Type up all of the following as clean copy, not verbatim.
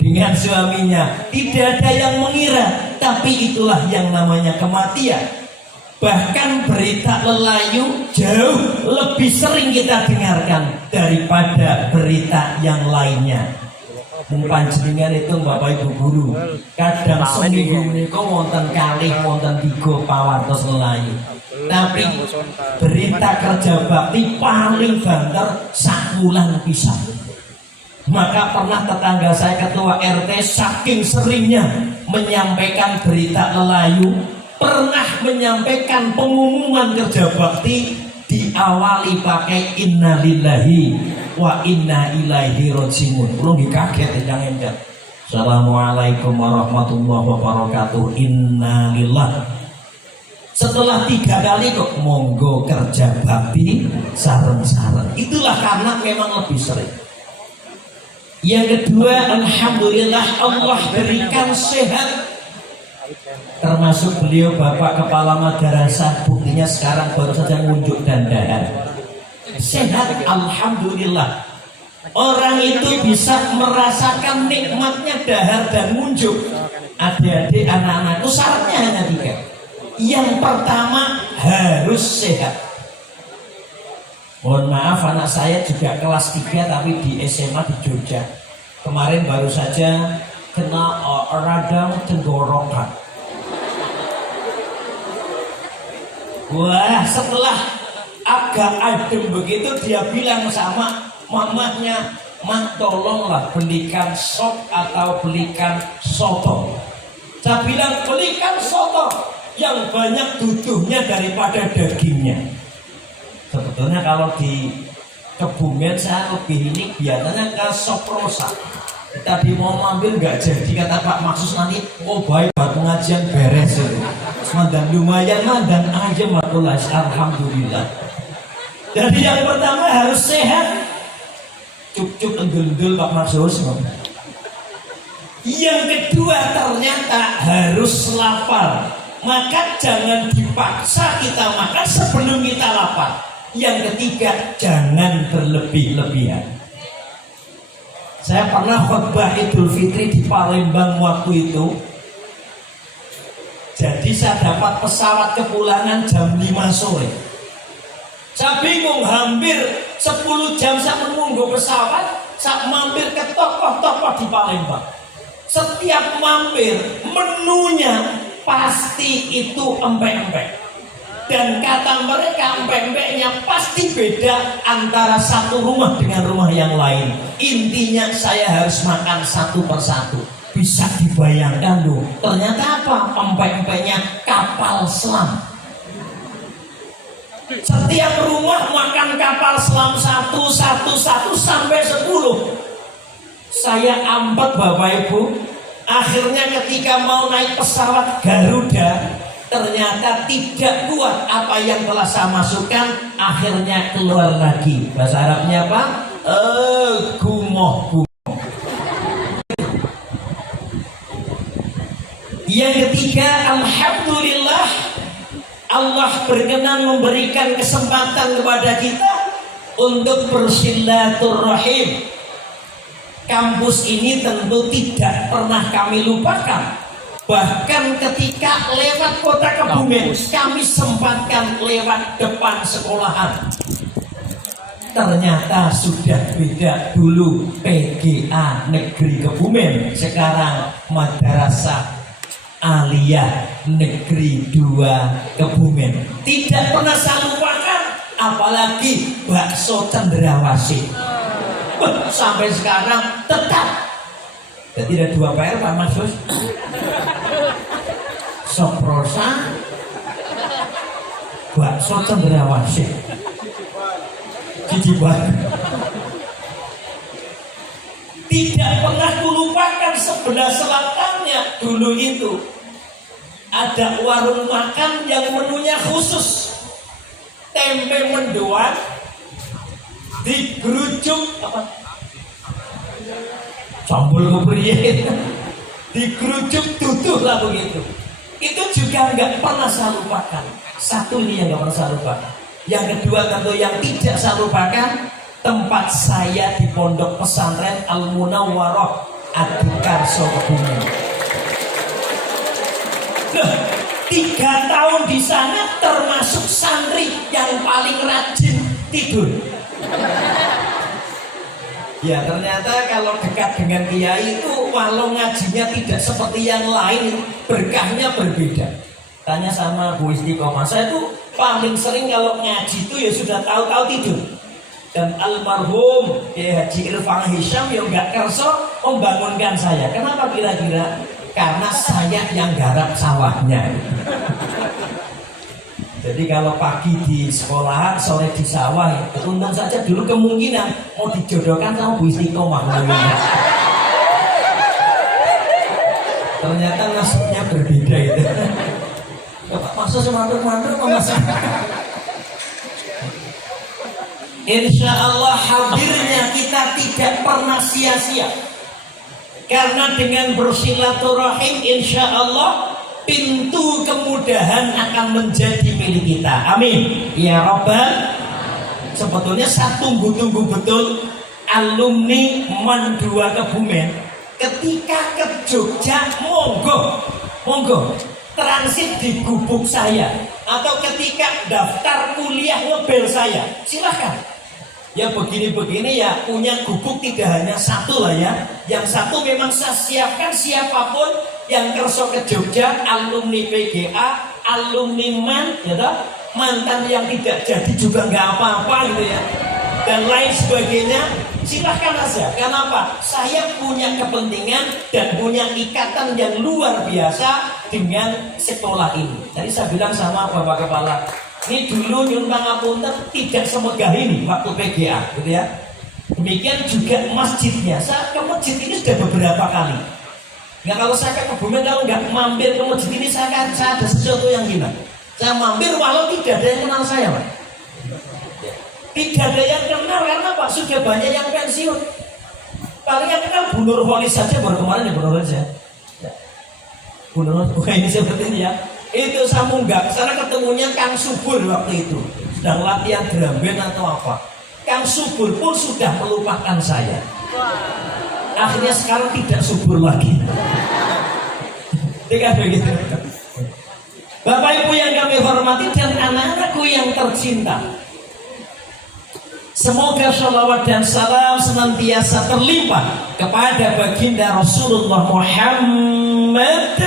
dengan suaminya. Tidak ada yang mengira, tapi itulah yang namanya kematian. Bahkan berita lelayu jauh lebih sering kita dengarkan daripada berita yang lainnya. Panjenengan itu Bapak Ibu guru, kadang seminggu niku wonten kalih wonten 3 pawartos lelayu. Tapi berita kerja bakti paling banter sakulan pisan. Maka pernah tetangga saya ketua RT saking seringnya menyampaikan berita lelayu, pernah menyampaikan pengumuman kerja bakti diawali pakai innalillahi wa inna ilaihi rajiun. Belum dikaget yang enggak. Assalamualaikum warahmatullahi wabarakatuh. Innalillah. Setelah 3 kali kok monggo kerja bakti sareng-sareng. Itulah karena memang lebih sering. Yang kedua, alhamdulillah Allah berikan sehat. Termasuk beliau Bapak Kepala Madrasah, buktinya sekarang baru saja ngunjuk dandahan. Sehat, alhamdulillah. Orang itu bisa merasakan nikmatnya dahar dan ngunjuk. Adik-adik, anak-anakku syaratnya hanya 3. Yang pertama harus sehat. Mohon maaf, anak saya juga kelas 3 tapi di SMA di Jogja. Kemarin baru saja kena radang tenggorokan. Wah, setelah agak adem begitu dia bilang sama mamahnya, "Mak, tolonglah belikan sop atau belikan soto." Saya bilang, "Belikan soto yang banyak duduhnya daripada dagingnya." Sebetulnya kalau di Kebumen saya lebih ini biasanya ke sop rosa. Tadi mau ambil nggak jadi, kata Pak Maksus nanti, oh baik buat pengajian beres itu. Dan lumayan dan aja matulah, alhamdulillah. Jadi yang pertama harus sehat. Cuk-cuk endul-endul Pak Maksus. Yang kedua ternyata harus lapar. Maka jangan dipaksa kita makan sebelum kita lapar. Yang ketiga, jangan berlebih-lebihan. Saya pernah khutbah Idul Fitri di Palembang waktu itu. Jadi saya dapat pesawat kepulangan jam 5 sore. Saya bingung, hampir 10 jam saya menunggu pesawat. Saya mampir ke toko-toko di Palembang. Setiap mampir menunya pasti itu empek-empek. Dan kata mereka empek-empeknya pasti beda antara satu rumah dengan rumah yang lain. Intinya saya harus makan satu persatu. Bisa dibayangkan loh, ternyata apa? Empek-empeknya kapal selam. Setiap rumah makan kapal selam satu sampai 10. Saya ambat Bapak Ibu. Akhirnya ketika mau naik pesawat Garuda, ternyata tidak kuat apa yang telah saya masukkan. Akhirnya keluar lagi. Bahasa Arabnya apa? Gumoh. Yang ketiga, alhamdulillah Allah berkenan memberikan kesempatan kepada kita untuk bersilaturahim. Kampus ini tentu tidak pernah kami lupakan. Bahkan ketika lewat kota Kebumen, kami sempatkan lewat depan sekolahan. Ternyata sudah beda. Dulu PGA Negeri Kebumen, sekarang Madrasah Aliyah Negeri 2 Kebumen. Tidak pernah saya lupakan, apalagi bakso Cendrawasih. Sampai sekarang tetap. Jadi ada 2 PR Pak Maksus. Sop rosa, bakso Cendrawasih. Cijiban. Tidak pernah kulupakan sebelah selatannya dulu itu ada warung makan yang menunya khusus. Tempe mendoan digerujuk apa? Sambal kepriye digerujuk tutup lah begitu. Itu juga nggak pernah saya lupakan. Satu ini yang nggak pernah saya lupakan. Yang kedua tentu yang tidak saya lupakan, tempat saya di Pondok Pesantren Al Munawwarah Adika karso kebumen. Loh, 3 tahun di sana termasuk santri yang paling rajin tidur. Ya ternyata kalau dekat dengan kiai itu walau ngajinya tidak seperti yang lain, berkahnya berbeda. Tanya sama Bu Istiqomah, saya tuh paling sering kalau ngaji itu ya sudah tahu-tahu tidur. Dan almarhum Kiai Haji Irfan Hisham yang nggak kerso membangunkan saya. Kenapa kira-kira? Karena saya yang garap sawahnya. Jadi kalau pagi di sekolahan, sore di sawah, ya, untung saja dulu kemungkinan mau dijodohkan sama Bu Istiqomah. Ternyata nasibnya berbeda itu. Masa semandur-mandur masa. Insya Allah hadirnya kita tidak pernah sia-sia. Karena dengan bersilaturahim insya Allah pintu kemudahan akan menjadi milik kita. Amin. Ya Rabbal. Sebetulnya saya tunggu-tunggu betul alumni MAN 2 Kebumen ketika ke Jogja, monggo transit di gubuk saya, atau ketika daftar kuliah mobil saya, silahkan. Ya begini-begini ya, punya gubuk tidak hanya satu lah ya. Yang satu memang saya siapkan siapapun yang kerso ke Jogja, alumni PGA, alumni MAN, ya toh? Mantan yang tidak jadi juga nggak apa-apa gitu ya, dan lain sebagainya, silahkan aja. Kenapa? Saya punya kepentingan dan punya ikatan yang luar biasa dengan sekolah ini. Jadi saya bilang sama Bapak Kepala, ini dulu Nyun Pangapunten tidak semegah ini waktu PGA, gitu ya. Demikian juga masjidnya. Saya ke masjid ini sudah beberapa kali. Nggak, kalau saya ke Kebumen, kalau nggak mampir ke masjid ini, saya ada sesuatu yang gila. Saya mampir walau tidak ada yang kenal saya, Pak. Tidak ada yang kenal karena Pak sudah banyak yang pensiun. Paling yang kenal Bu Nurholis saja baru kemarin ya, Bu Nurholis ya. Bu Nurholis ini seperti ini ya. Itu saya munggah sana ketemunya Kang Subur waktu itu sedang latihan drum band atau apa. Kang Subur pun sudah melupakan saya. Akhirnya sekarang tidak subur lagi. Tidak begitu. Bapak Ibu yang kami hormati dan anak-anakku yang tercinta, semoga sholawat dan salam senantiasa terlimpah kepada baginda Rasulullah Muhammad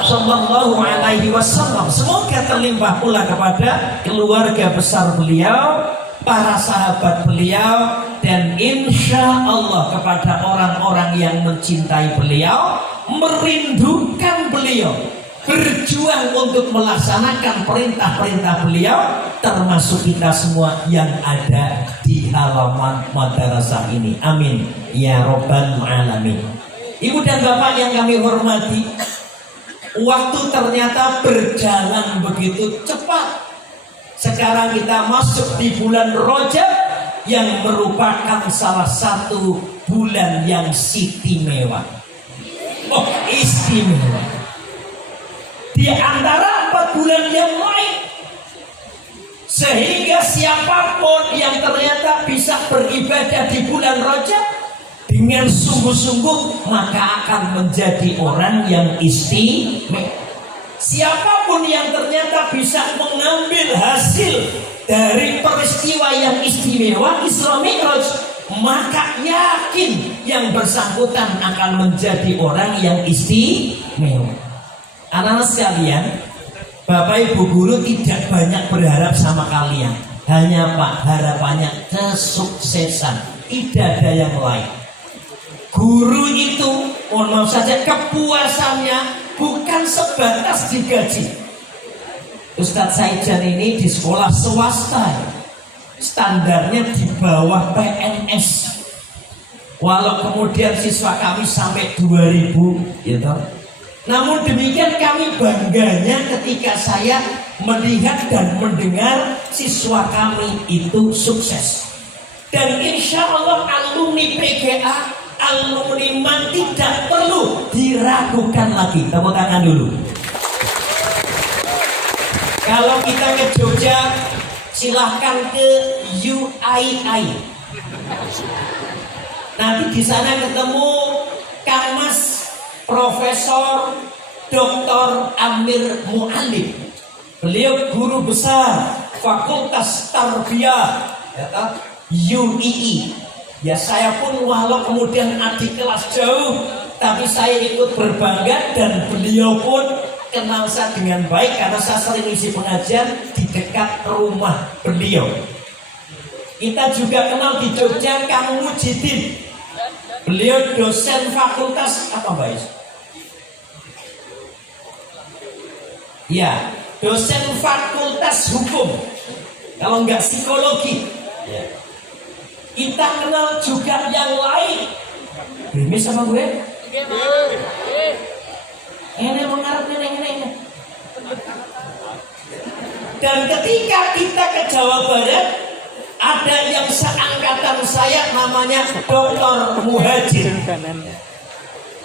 Sallallahu Alaihi Wasallam. Semoga terlimpah pula kepada keluarga besar beliau, para sahabat beliau, dan insya Allah kepada orang-orang yang mencintai beliau, merindukan beliau, berjuang untuk melaksanakan perintah-perintah beliau, termasuk kita semua yang ada di halaman madrasah ini. Amin ya Rabbal Alamin. Ibu dan bapak yang kami hormati, waktu ternyata berjalan begitu cepat. Sekarang kita masuk di bulan Rajab yang merupakan salah satu bulan yang istimewa. Oh, istimewa. Di antara 4 bulan yang lain, sehingga siapapun yang ternyata bisa beribadah di bulan Rajab dengan sungguh-sungguh, maka akan menjadi orang yang istimewa. Siapapun yang ternyata bisa mengambil hasil dari peristiwa yang istimewa Isra Mi'raj, maka yakin yang bersangkutan akan menjadi orang yang istimewa. Anak-anak sekalian, Bapak Ibu guru tidak banyak berharap sama kalian. Hanya Pak, harapannya kesuksesan. Tidak ada yang lain. Guru itu, mohon maaf saja, kepuasannya bukan sebatas digaji. Ustadz Saijan ini di sekolah swasta, standarnya di bawah PNS. Walau kemudian siswa kami sampai 2000, gitu. Namun demikian kami bangganya ketika saya melihat dan mendengar siswa kami itu sukses. Dan insya Allah alumni PGA, alumni MAN tidak perlu diragukan lagi. Tepuk tangan dulu. Kalau kita ke Jogja, silahkan ke UII. Nanti di sana ketemu Kang Mas Profesor Dr. Amir Mu'alim. Beliau guru besar Fakultas Tarbiyah UII. Ya, saya pun walau kemudian adik kelas jauh, tapi saya ikut berbangga, dan beliau pun kenal saya dengan baik karena saya sering isi pengajian di dekat rumah beliau. Kita juga kenal di Jogja Kang Mujidin. Beliau dosen fakultas apa, Mbak Is? Ya, dosen fakultas hukum. Kalau enggak psikologi. Ya. Kita kenal juga yang lain. Grimis sama gue? Ini mengharap ini. Dan ketika kita ke Jawa Barat, ada yang seangkatan saya namanya Dr. Muhajir.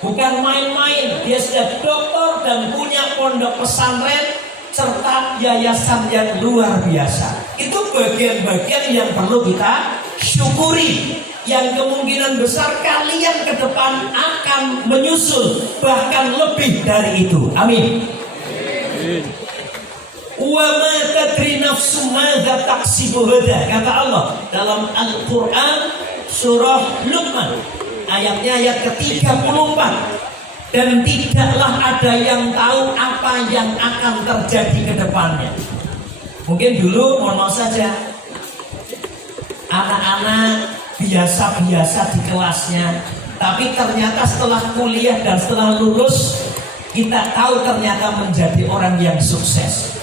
Bukan main-main, dia sudah doktor dan punya pondok pesantren serta yayasan yang luar biasa. Itu bagian-bagian yang perlu kita syukuri, yang kemungkinan besar kalian ke depan akan menyusul, bahkan lebih dari itu. Amin. Wa ma tadri nafsum madza taksibu ghadan, kata Allah dalam Al-Qur'an surah Luqman ayatnya ayat ke-34. Dan tidaklah ada yang tahu apa yang akan terjadi ke depannya. Mungkin dulu, mohon maaf saja, anak-anak biasa-biasa di kelasnya, tapi ternyata setelah kuliah dan setelah lulus, kita tahu ternyata menjadi orang yang sukses.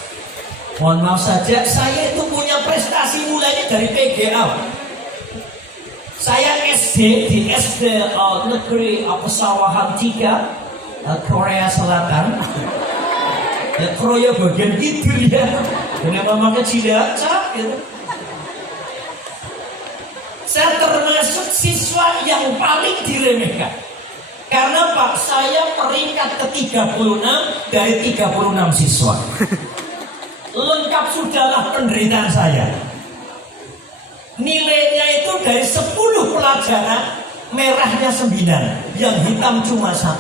Mohon maaf saja, saya itu punya prestasi mulainya dari PGA. Saya SD di SD Negeri Pesawahan 3 Korea Selatan. Ya, Korea bagian gitu ya. Dengan mama kecil gitu. Saya termasuk siswa yang paling diremehkan. Karena Pak, saya peringkat ke-36 dari 36 siswa. Lengkap sudahlah penderitaan saya. Nilainya itu dari 10 pelajaran, merahnya 9, yang hitam cuma 1.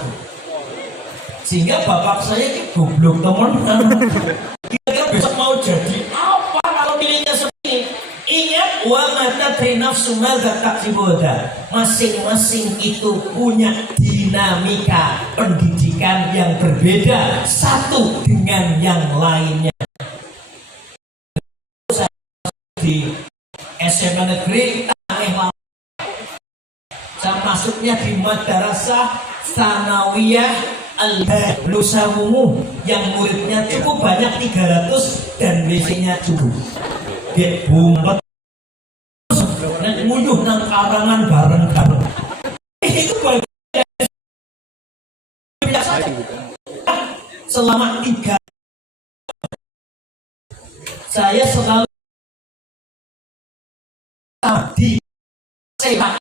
Sehingga bapak saya ini goblok teman. Kira-kira besok mau jadi apa kalau nilainya segini? Ingat, wa ma tadri nafsum madza taksibu ghadan. Masing-masing itu punya dinamika pendidikan yang berbeda satu dengan yang lainnya. Di SMA Negeri Tanah Lama, saya masuknya di Madrasah Sanawiyah Al-Lusamumu yang muridnya cukup banyak 300 dan WC-nya cukup. Dia bumpet dan muyuh nang karangan bareng-bareng. Itu bagian biasa. Selama 3 saya selalu di sepak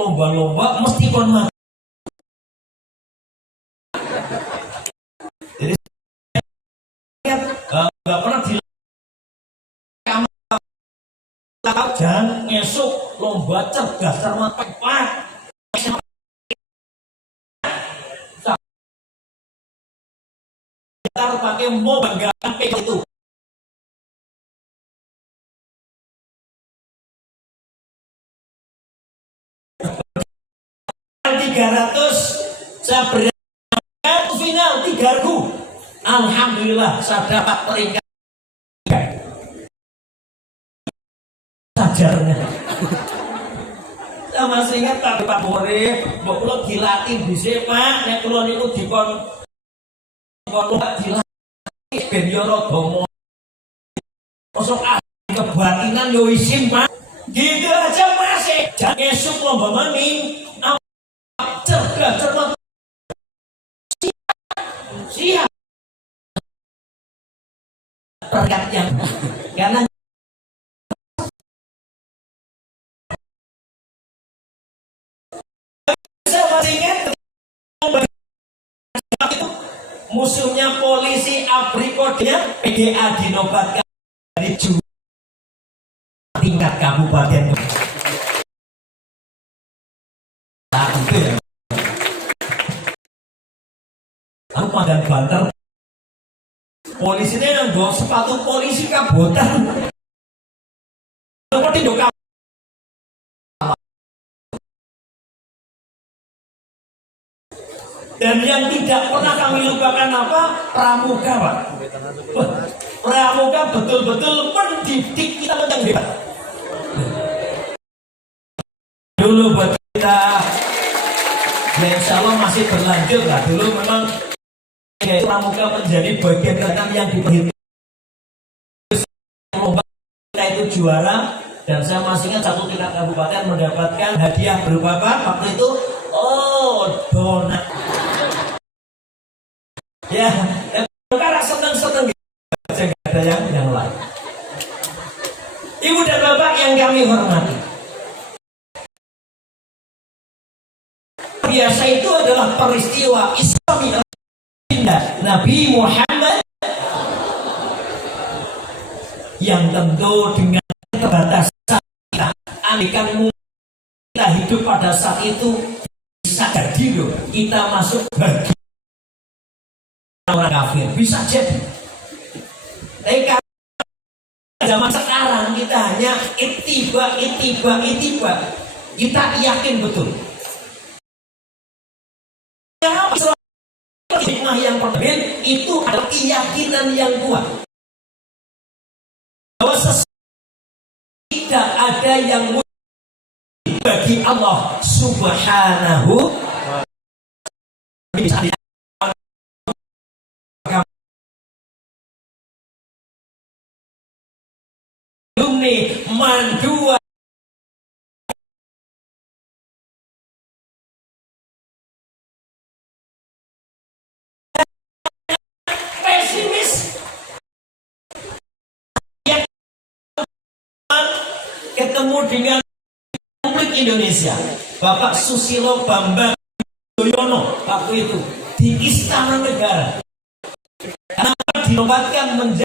lomba-lomba mesti kon mati. Jadi nggak pernah di kamar jangan ngesuk lomba cerdas cermat Pak. Pakai mau banggakan itu. Saya berangkat final 3.000. Alhamdulillah saya dapat peringkat 3. Sajarnya. Saya masih ingat Pak Murid, mbok kula dilatih dhisik Pak, nek kula niku dikon dilatih ben yo rada mosok kebatinan yo isin Pak. Gitu aja masih. Jangan esuk lomba maning. Cerdas cermat. Siap. Perhatian karena saya masih ingat musuhnya polisi ABRI kodenya PDA dinobatkan dari tingkat kabupaten. Nah, itu ya. Aku Madan Banter. Polisinya yang bawa sepatu polisi kabotan. Seperti doka. Dan yang tidak pernah kami lupakan apa? Pramuka, Pak. Pramuka betul-betul mendidik kita tentang hebat. Dulu buat kita, ya insya Allah masih berlanjut lah. Dulu memang pramuka menjadi bagian yang diperhitungkan. Kita itu juara. Dan saya masih ingat satu tingkat kabupaten mendapatkan hadiah berupa apa? Waktu itu, donat. Ya, karena senang-senang gitu, ada yang lain. Ibu dan bapak yang kami hormati, biasa itu adalah peristiwa Islam Nabi Muhammad yang tentu dengan keterbatasan kita, andaikan kita hidup pada saat itu bisa jadi loh kita masuk bagi orang kafir, bisa jadi. Tapi zaman sekarang kita hanya itiba. Kita yakin betul. Hikmah yang berbeda itu adalah keyakinan yang kuat bahwa tidak ada yang bagi Allah Subhanahu mandua pesimis yang ketemu dengan Republik Indonesia Bapak Susilo Bambang Yudhoyono waktu itu di Istana Negara, kenapa dinobatkan menjadi